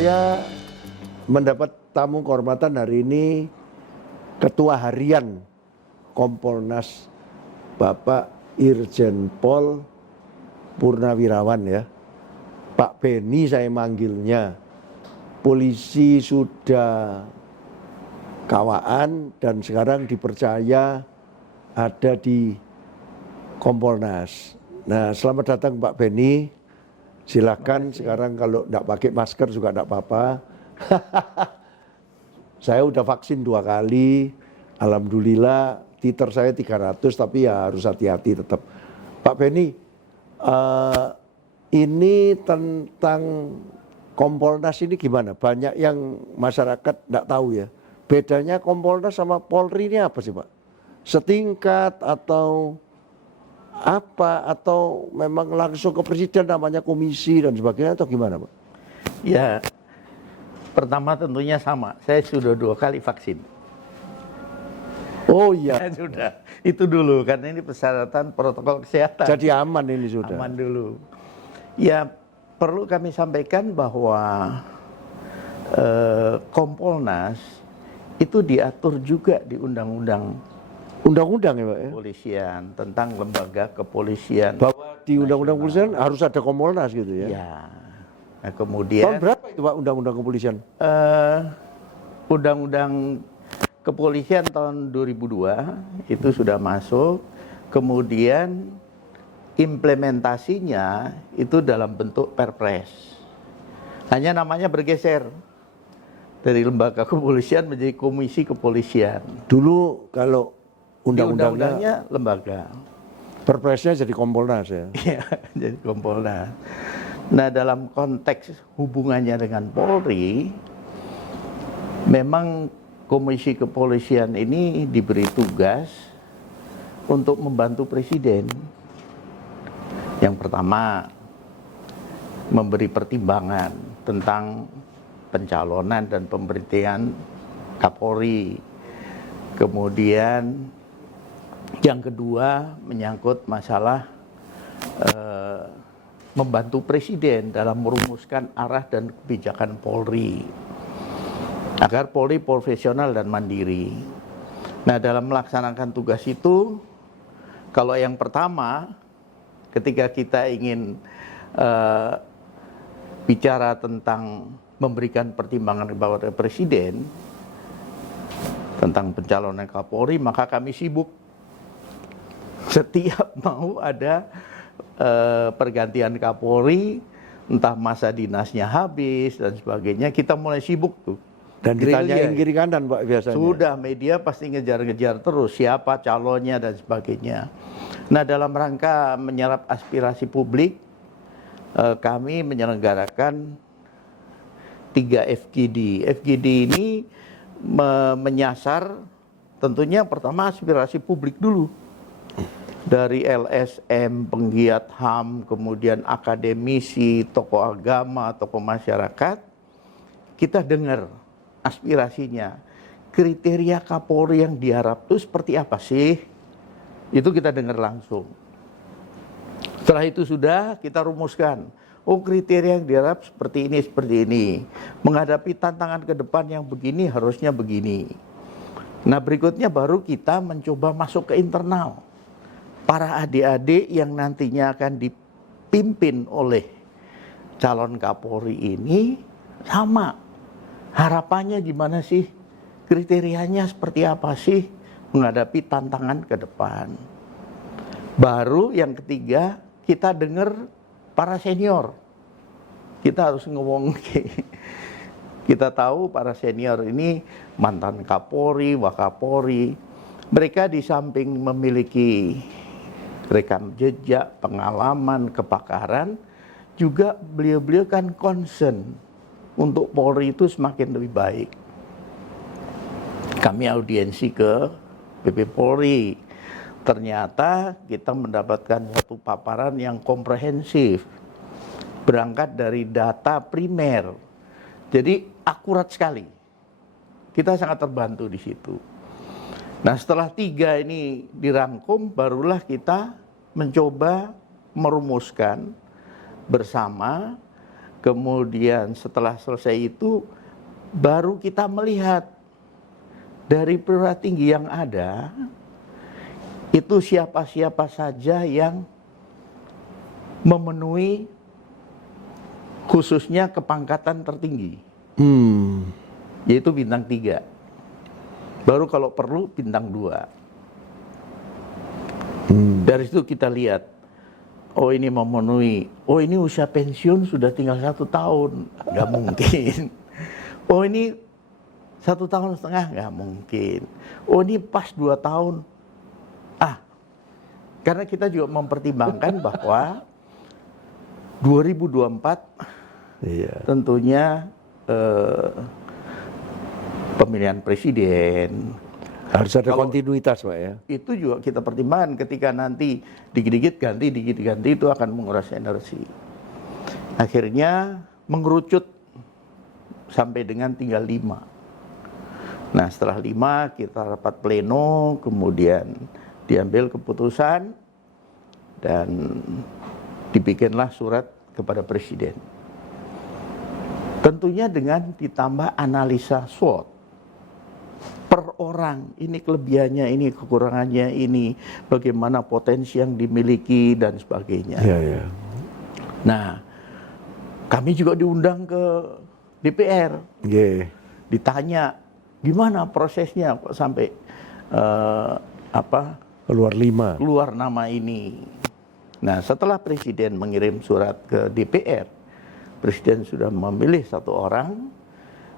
Saya mendapat tamu kehormatan hari ini Ketua Harian Kompolnas Bapak Irjen Pol Purnawirawan ya. Pak Beni saya manggilnya. Polisi sudah kawaan dan sekarang dipercaya ada di Kompolnas. Nah, selamat datang Pak Beni. Silakan sekarang kalau tidak pakai masker juga tidak apa-apa. Saya udah vaksin 2 kali. Alhamdulillah titer saya 300 tapi ya harus hati-hati tetap. Pak Beni, ini tentang Kompolnas ini gimana? Banyak yang masyarakat tidak tahu ya. Bedanya Kompolnas sama Polri ini apa sih Pak? Setingkat atau apa, atau memang langsung ke presiden namanya komisi dan sebagainya, atau gimana Pak? Ya, pertama tentunya sama. Saya sudah 2 kali vaksin. Oh iya. Sudah. Itu dulu, karena ini persyaratan protokol kesehatan. Jadi aman ini sudah. Aman dulu. Ya, perlu kami sampaikan bahwa Kompolnas itu diatur juga di Undang-undang ya Pak ya? Kepolisian, tentang lembaga kepolisian. Bahwa di undang-undang kepolisian harus ada Kompolnas gitu ya? Ya. Nah, kemudian Tahun berapa itu Pak undang-undang kepolisian? Undang-undang kepolisian tahun 2002 itu sudah masuk. Kemudian implementasinya itu dalam bentuk perpres. Hanya namanya bergeser dari lembaga kepolisian menjadi komisi kepolisian. Dulu kalau undang-undangnya lembaga, perpresnya jadi Kompolnas ya? Iya, jadi Kompolnas. Nah, dalam konteks hubungannya dengan Polri, memang komisi kepolisian ini diberi tugas untuk membantu presiden. Yang pertama, memberi pertimbangan tentang pencalonan dan pemberhentian Kapolri. Kemudian yang kedua menyangkut masalah membantu presiden dalam merumuskan arah dan kebijakan Polri agar Polri profesional dan mandiri. Nah, dalam melaksanakan tugas itu, kalau yang pertama ketika kita ingin bicara tentang memberikan pertimbangan kepada presiden tentang pencalonan Kapolri, maka kami sibuk. Setiap mau ada pergantian Kapolri, entah masa dinasnya habis dan sebagainya, kita mulai sibuk tuh. Dan ditanyain kiri kanan Pak biasanya? Sudah, media pasti ngejar-ngejar terus siapa calonnya dan sebagainya. Nah, dalam rangka menyerap aspirasi publik, kami menyelenggarakan 3 FGD. FGD ini menyasar tentunya pertama aspirasi publik dulu. Dari LSM, penggiat HAM, kemudian akademisi, tokoh agama, tokoh masyarakat, kita dengar aspirasinya. Kriteria Kapolri yang diharap itu seperti apa sih? Itu kita dengar langsung. Setelah itu sudah kita rumuskan. Oh, kriteria yang diharap seperti ini. Menghadapi tantangan ke depan yang begini harusnya begini. Nah, berikutnya baru kita mencoba masuk ke internal. Para adik-adik yang nantinya akan dipimpin oleh calon Kapolri ini sama. Harapannya gimana sih? Kriterianya seperti apa sih menghadapi tantangan ke depan? Baru yang ketiga, kita dengar para senior. Kita harus ngomong, kita tahu para senior ini mantan Kapolri, Wakapolri. Mereka di samping memiliki rekam jejak, pengalaman, kepakaran, juga beliau-beliau kan concern untuk Polri itu semakin lebih baik. Kami audiensi ke PP Polri. Ternyata kita mendapatkan satu paparan yang komprehensif. Berangkat dari data primer. Jadi akurat sekali. Kita sangat terbantu di situ. Nah, setelah 3 ini dirangkum, barulah kita mencoba merumuskan bersama Kemudian setelah selesai itu, baru kita melihat dari perwira tinggi yang ada, itu siapa-siapa saja yang memenuhi khususnya kepangkatan tertinggi, yaitu bintang 3. Baru kalau perlu bintang 2. Dari situ kita lihat, oh ini memenuhi, oh ini usia pensiun sudah tinggal 1 tahun, nggak mungkin. Oh ini 1,5 tahun, nggak mungkin. Oh ini pas 2 tahun. Karena kita juga mempertimbangkan bahwa 2024 tentunya pemilihan presiden. Harus ada kontinuitas, Pak ya. Itu juga kita pertimbangkan ketika nanti dikit-dikit ganti itu akan menguras energi. Akhirnya mengerucut sampai dengan tinggal 5. Nah setelah 5 kita rapat pleno, kemudian diambil keputusan dan dibikinlah surat kepada presiden. Tentunya dengan ditambah analisa SWOT. Per orang, ini kelebihannya, ini kekurangannya, ini bagaimana potensi yang dimiliki dan sebagainya. Nah, kami juga diundang ke DPR. Ditanya, gimana prosesnya kok sampai keluar nama ini. Nah, setelah presiden mengirim surat ke DPR, presiden sudah memilih 1 orang,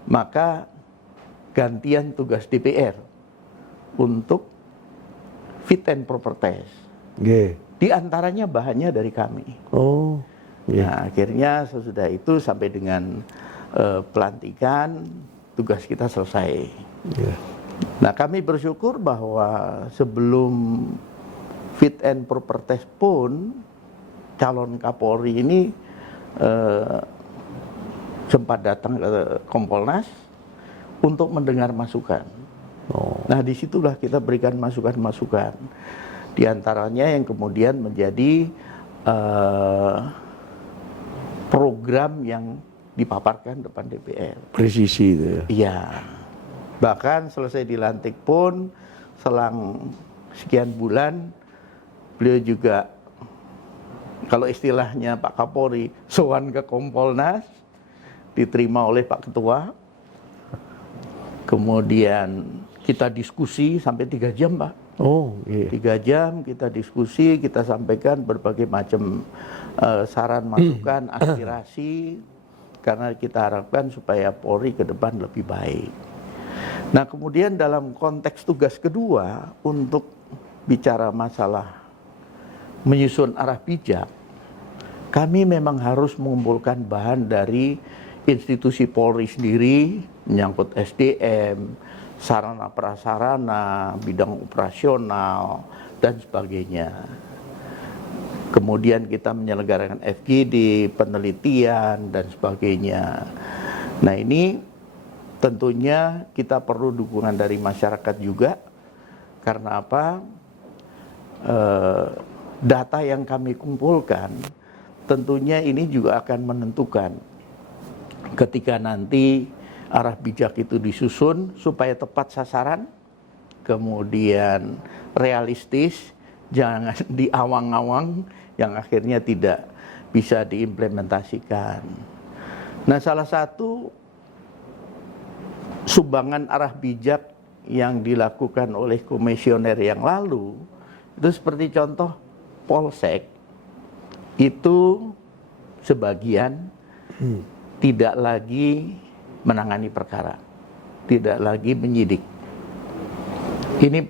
maka gantian tugas DPR untuk fit and proper test. Di antaranya bahannya dari kami. Nah, akhirnya sesudah itu sampai dengan pelantikan, tugas kita selesai. Nah, kami bersyukur bahwa sebelum fit and proper test pun calon Kapolri ini sempat datang ke Kompolnas untuk mendengar masukan. Nah, disitulah kita berikan masukan-masukan. Di antaranya yang kemudian menjadi program yang dipaparkan depan DPR. Presisi itu ya? Iya. Bahkan selesai dilantik pun, selang sekian bulan, beliau juga, kalau istilahnya Pak Kapolri, sowan ke Kompolnas, diterima oleh Pak Ketua. Kemudian kita diskusi sampai 3 jam, Pak. 3 jam kita diskusi, kita sampaikan berbagai macam saran, masukan, aspirasi, karena kita harapkan supaya Polri ke depan lebih baik. Nah, kemudian dalam konteks tugas kedua untuk bicara masalah menyusun arah bijak, kami memang harus mengumpulkan bahan dari institusi Polri sendiri, menyangkut SDM, sarana prasarana, bidang operasional, dan sebagainya. Kemudian kita menyelenggarakan FGD, penelitian, dan sebagainya. Nah, ini tentunya kita perlu dukungan dari masyarakat juga. Karena apa? Data yang kami kumpulkan tentunya ini juga akan menentukan ketika nanti arah bijak itu disusun supaya tepat sasaran, kemudian realistis, jangan diawang-awang yang akhirnya tidak bisa diimplementasikan. Nah, salah satu sumbangan arah bijak yang dilakukan oleh komisioner yang lalu, itu seperti contoh Polsek, itu sebagian tidak lagi menangani perkara, tidak lagi menyidik. Ini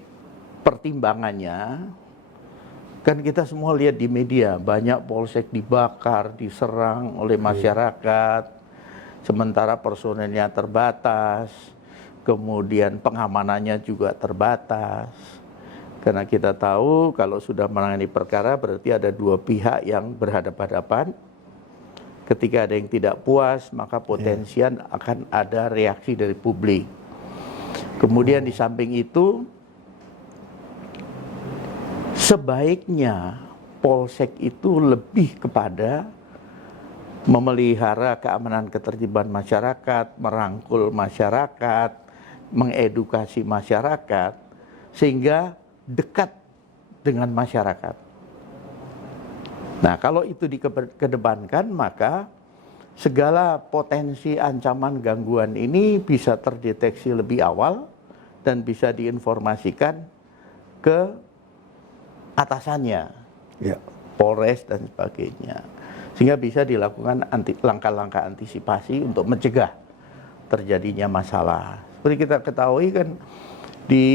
pertimbangannya, kan kita semua lihat di media, banyak polsek dibakar, diserang oleh masyarakat, sementara personelnya terbatas, kemudian pengamanannya juga terbatas. Karena kita tahu kalau sudah menangani perkara berarti ada 2 pihak yang berhadapan-hadapan. Ketika ada yang tidak puas, maka potensial akan ada reaksi dari publik. Kemudian di samping itu, sebaiknya polsek itu lebih kepada memelihara keamanan ketertiban masyarakat, merangkul masyarakat, mengedukasi masyarakat, sehingga dekat dengan masyarakat. Nah, kalau itu dikedepankan, maka segala potensi ancaman gangguan ini bisa terdeteksi lebih awal dan bisa diinformasikan ke atasannya, Ya. Polres dan sebagainya. Sehingga bisa dilakukan langkah-langkah antisipasi untuk mencegah terjadinya masalah. Seperti kita ketahui kan, di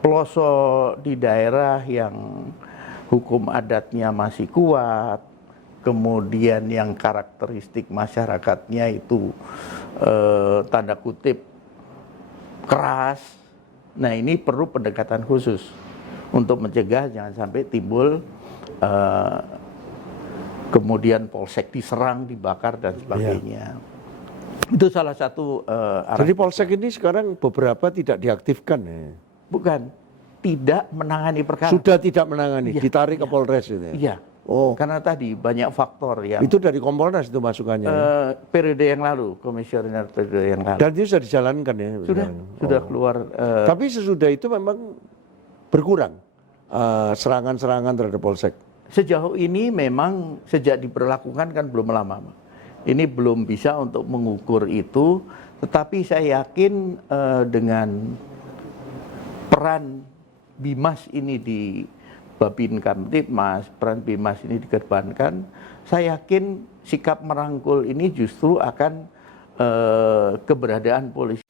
pelosok, di daerah yang hukum adatnya masih kuat, kemudian yang karakteristik masyarakatnya itu tanda kutip keras. Nah, ini perlu pendekatan khusus untuk mencegah jangan sampai timbul kemudian polsek diserang, dibakar dan sebagainya. Itu salah satu arah. Jadi polsek ini sekarang beberapa tidak diaktifkan ya. Bukan, tidak menangani perkara. Sudah tidak menangani, Iya, ditarik ke Polres itu ya. Iya. Oh, Karena tadi banyak faktor yang itu dari Kompolnas itu masukannya. Ya? periode yang lalu, komisioner periode yang lalu. Dan itu sudah dijalankan ya. Sudah keluar. Tapi sesudah itu memang berkurang serangan-serangan terhadap polsek. Sejauh ini memang sejak diberlakukan kan belum lama. Ini belum bisa untuk mengukur itu, tetapi saya yakin dengan peran Bimas ini di Babin Kamtibmas, peran Bimas ini dikedepankan, saya yakin sikap merangkul ini justru akan keberadaan polisi